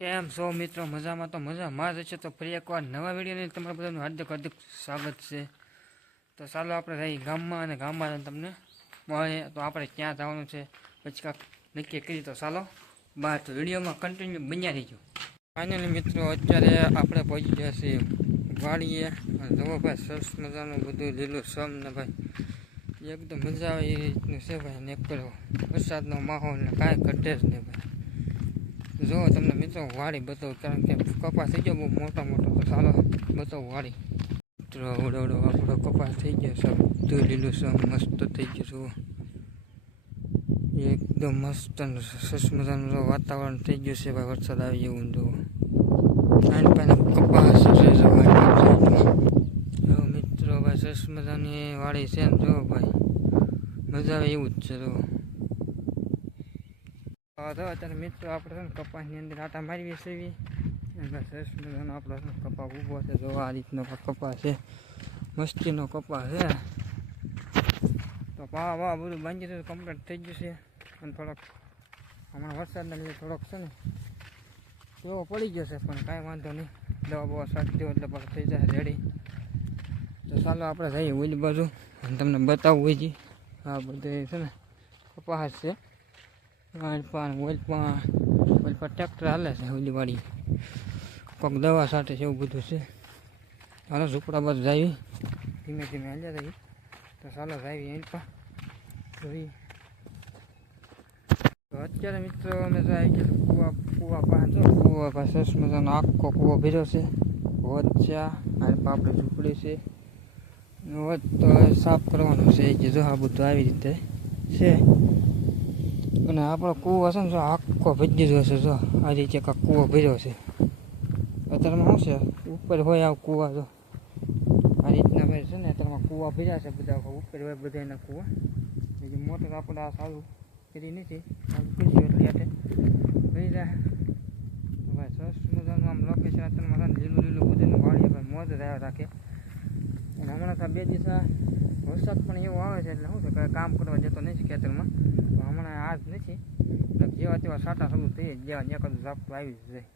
કેમ છો મિત્રો? મજામાં તો મજામાં જ છે. તો ફરી એકવાર નવા વિડીયોની તમારા બધાનું હાર્દિક હાર્દિક સ્વાગત છે. તો ચાલો આપણે રહી ગામમાં અને ગામમાં તમને મળે તો આપણે ક્યાં જવાનું છે? પછી કાંક નક્કી કરી તો ચાલો બહાર તો વિડીયોમાં કન્ટિન્યુ બન્યા રહીજો. ફાઇનલી મિત્રો, અત્યારે આપણે પહોંચી ગયા છીએ વાડીએ. ભાઈ, સરસ મજાનું બધું લીલું સમ ને ભાઈ. એકદમ મજા આવે એ રીતનું છે ભાઈ ને એક વરસાદનો માહોલ ને કાંઈ ઘટે જ નહીં ભાઈ. જો તમને મિત્રો વાડી બતાવું, કારણ કે કપાસ થઈ ગયો બહુ મોટા મોટો, તો ચાલો બતાવું વાળી. મિત્રો ઓડો ઓડો આપણો કપાસ થઈ ગયો સબ બધું લીલું સબ મસ્ત થઈ ગયું જુઓ. એકદમ મસ્ત સરસ મજાનું વાતાવરણ થઈ ગયું છે, ભાઈ, વરસાદ આવી એવું જુઓ. આની પાસે કપાસ મિત્રો, ભાઈ, સરસ મજાની વાડી છે ને જો ભાઈ. મજા આવે એવું જ છે જો હા તો અત્યારે મિત્રો આપણે છે ને કપાસની અંદર આટા મારીએ અને સરસ મજાનો આપણો કપાસ ઊભો છે. જો આ રીતનો કપાસ છે. મસ્તીનો કપાસ છે. તો પા વા બધું બાંધી તો કમ્પ્લીટ થઈ ગયું છે. અને થોડોક હમણાં વરસાદના લીધે થોડોક છે ને એવો પડી ગયો છે. પણ કાંઈ વાંધો નહીં. દવા બવા સાટી દો એટલે પાછું થઈ જાય રેડી તો ચાલો આપણે જઈએ ઓલી બાજુ. અને તમને બતાવવું હોય આ બધે છે ને કપાસ છે. પણ ઓલપા ઓલપા ટ્રેક્ટર હાલે છે ઓલી વાળી કોઈક દવા સાથે છે એવું બધું છે. ચાલો ઝૂંપડા બાજુ જાવી. ધીમે ધીમે હાલ્યા જઈએ તો ચાલો જાવી એની પા જોઈએ તો અત્યારે મિત્રો અમે આવી ગયા કુવા કુવા પાસે. જો કુવા પાસે મજાનો આખો કૂવો ભીરો છે. વધ છે આ. અને આપણે ઝૂંપડી છે. વધ તો સાફ કરવાનું છે. કે જો આ બધું આવી રીતે છે. અને આપણો કૂવો છે ને જો આખો ભરી દીધો છે જો. આ રીતે આ કૂવો ભર્યો છે. અત્યારમાં શું છે? ઉપર હોય આ કૂવા જો. આ રીતના ભાઈ છે ને અત્યારમાં કૂવા ભર્યા છે બધા ઉપર હોય બધા એના કૂવા. બીજું મોટર આપણે આ સારું કરી નથી. સારું કરીશું એટલે આટે ભરી રહ્યા ભાઈ સરસ મજાનું આમ લોકેશન અત્યારમાં લીલું લીલું બધું વાળી ભાઈ મોજ રહ્યા રાખે. અને હમણાં બે દિવસ વરસાદ પણ એવો આવે છે એટલે શું છે કામ કરવા જતો નથી ખેતરમાં. હમણાં આ જ નથી જેવા તેવા સાટા શરૂ થઈ જેવા એકાદું ઝાપટું આવી જાય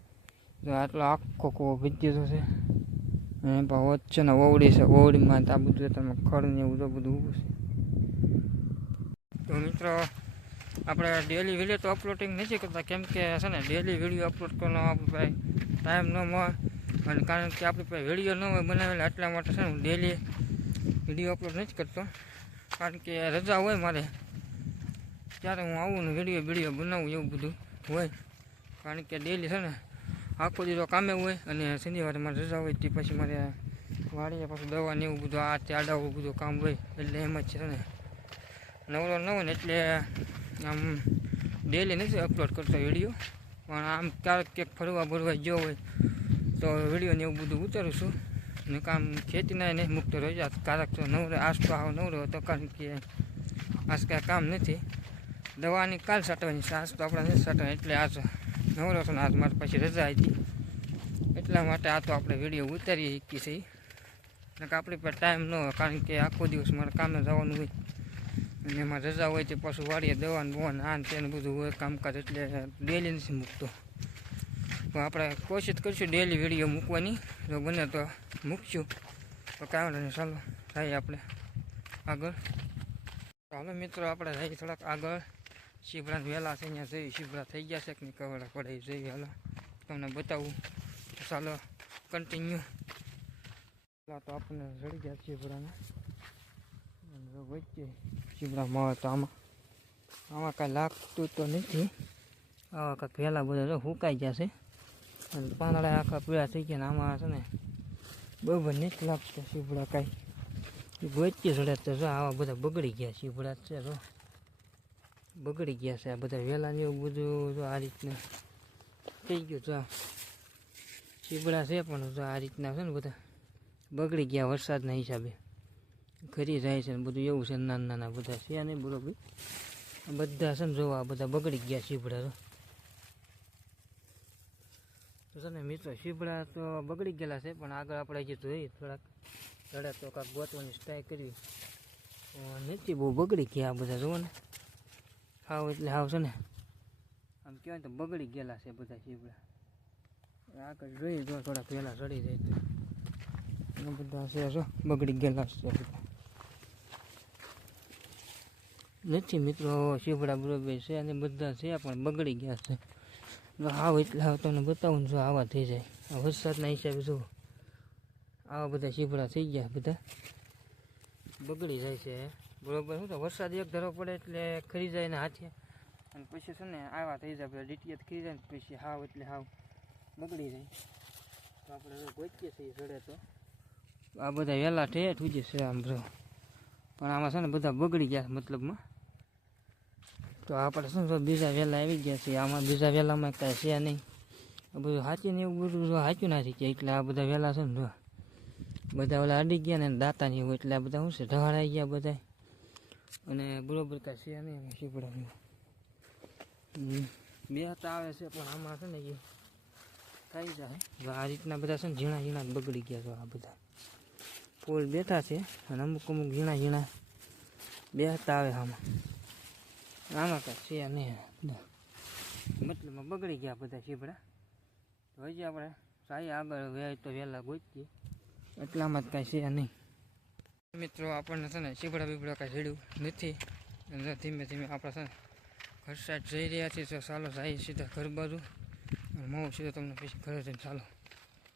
જો આટલો આખો કૂવો ભીજ્યો છે. એ પણ વચ્ચે ને ઓવડી છે ઓવડીમાં આ બધું તમે ખડ ને એવું તો બધું ઊભું છે. તો મિત્રો, આપણે ડેલી વીડિયો તો અપલોડિંગ નથી કરતા, કેમ કે છે ને ડેલી વીડિયો અપલોડ કરવાનો આપણે ભાઈ ટાઈમ ન મળે. અને કારણ કે આપણી પાસે વીડિયો ન હોય બનાવેલા, એટલા માટે છે ને હું ડેલી વીડિયો અપલોડ નથી કરતો. કારણ કે રજા હોય મારે. ત્યારે હું આવું ને વીડિયો વીડિયો બનાવું એવું બધું હોય. કારણ કે ડેલી છે ને, આખો દીધો કામે હોય અને શનિવારે મારે રજા હોય તે પછી મારે વાડીએ પાછું દવા ને એવું બધું, આ તે આડાવું બધું કામ હોય એટલે એમ જ છે ને. નવરો ન હોય ને એટલે આમ ડેલી નથી અપલોડ કરતો વીડિયો. પણ આમ ક્યારેક ક્યાંક ફરવા ભરવા ગયો હોય તો વીડિયો ને એવું બધું ઉતારું છું. ને કામ ખેતીના નહીં મુક્ત રહી જાય કારક તો નવરો આસપાસ આવ નવરો હતો કારણ કે આજ કાંઈ કામ નથી. દવાની કાલ સાટવાની સાસ તો આપણે નથી સાટવાની, એટલે આજ નવરો હતો આજ મારી પછી રજા હતી. એટલા માટે આ તો આપણે વીડિયો ઉતારી શકીએ છીએ. ને કે આપણી પાસે ટાઈમ ન હોય, કારણ કે આખો દિવસ મારે કામે જવાનું હોય. અને એમાં રજા હોય તે પાછું વાળીએ દવાનું બોવાને આ તેનું બધું હોય, કામકાજ, એટલે ડેલી નથી મૂકતો. તો આપણે કોશિશ કરીશું ડેલી વીડિયો મૂકવાની. જો બને તો મૂકશું. તો કાંઈ ચાલો થાય આપણે આગળ. ચાલો મિત્રો, આપણે જઈએ થોડાક આગળ. શિબરા વહેલા છે અહીંયા જઈ શિવરા થઈ ગયા છે કે નહીં કવડા પડે, જઈ હાલો તમને બતાવું. ચાલો કન્ટિન્યુ તો આપણને જડી ગયા શિબરાના વચ્ચે શિબરામાં આવે તો આમાં આમાં કાંઈ લાગતું તો નથી. આવા કાંઈક વહેલા બધા સુકાઈ ગયા છે. અને પાંદડા આખા પીળા થઈ ગયા ને આમાં છે ને બરાબર નથી લાગતા શિવડા કાંઈ. વચ્ચે ચડે તો આવા બધા બગડી ગયા શિવડા છે, જો. બગડી ગયા છે આ બધા વહેલા ને એવું બધું આ રીતના થઈ ગયું જો ચીબડા છે પણ જો આ રીતના છે ને બધા બગડી ગયા વરસાદના હિસાબે. ઘરી જાય છે ને બધું એવું છે નાના નાના બધા છે નહીં બરોબર? બધા છે ને જોવા બધા બગડી ગયા ચીબડા તો તો છે ને મિત્રો શીબડા તો બગડી ગયેલા છે પણ આગળ આપણે જે જોઈએ થોડાક. થોડાક તો કાંક ગોતવાની ટ્રાય કરવી. તો નથી બહુ બગડી ગયા આ બધા, જુઓ ને. હાવ એટલે હાવ છે ને. આમ કહેવાય તો બગડી ગયેલા છે બધા ચીપડા આગળ જોઈએ જો થોડા પહેલાં ચડી જાય તો. બધા છે જો બગડી ગયેલા છે બધા. નથી મિત્રો શીપડા બરોબર છે અને બધા છે પણ બગડી ગયા છે. આવ હાવ એટલા હાવ તમને બતાવું જો આવા થઈ જાય. આ વરસાદના હિસાબે જો આવા બધા શીપડા થઈ ગયા બધા. બગડી જાય છે. બરોબર શું તો વરસાદ એક ધરો પડે એટલે ખરી જાય ને હાથે. અને પછી છે ને આવા થઈ જાય બધા ડીટીએ ખરી જાય ને પછી હાવ એટલે હાવ બગડી જાય. તો આપણે ગોચીએ છીએ જડે તો. આ બધા વહેલા ઠે થઈ છે આમ બ્રો પણ આમાં છે ને બધા બગડી ગયા મતલબમાં. તો આપણે શું બીજા વહેલા આવી ગયા છે આમાં બીજા વહેલામાં કાંઈ છે નહીં. આ બધું સાચીને એવું બધું સાચું નથી કે એટલે આ બધા વહેલા છે ને બધા ઓલા અડી ગયા ને દાતા ને એવું. એટલે આ બધા શું છે ઢળાઈ ગયા બધા અને બરોબર કાંઈ છે નહીં શીપડા બે હતા આવે છે, પણ આમાં છે ને એ થઈ જાય આ રીતના બધા છે ને ઝીણા ઝીણા બગડી ગયા છો આ બધા. ફૂલ બેઠા છે, અને અમુક અમુક ઝીણા ઝીણા બેહતા આવે આમાં. આમાં કાંઈ છે નહીં મતલબમાં બગડી ગયા બધા શીપડા તો હજી આપણે સાહી આગળ વ્યાય તો વહેલા ગોતીએ. એટલામાં જ કાંઈ છે નહીં. મિત્રો, આપણને છે ને શીપડા બીપડા કાંઈ હેડ્યું નથી. અને ધીમે ધીમે આપણે છે ને ઘર સાઈડ જઈ રહ્યા છીએ. તો ચાલો જાય સીધા ઘર બાજુ. મઉ સીધો તમને પછી ઘરે જઈને ચાલો.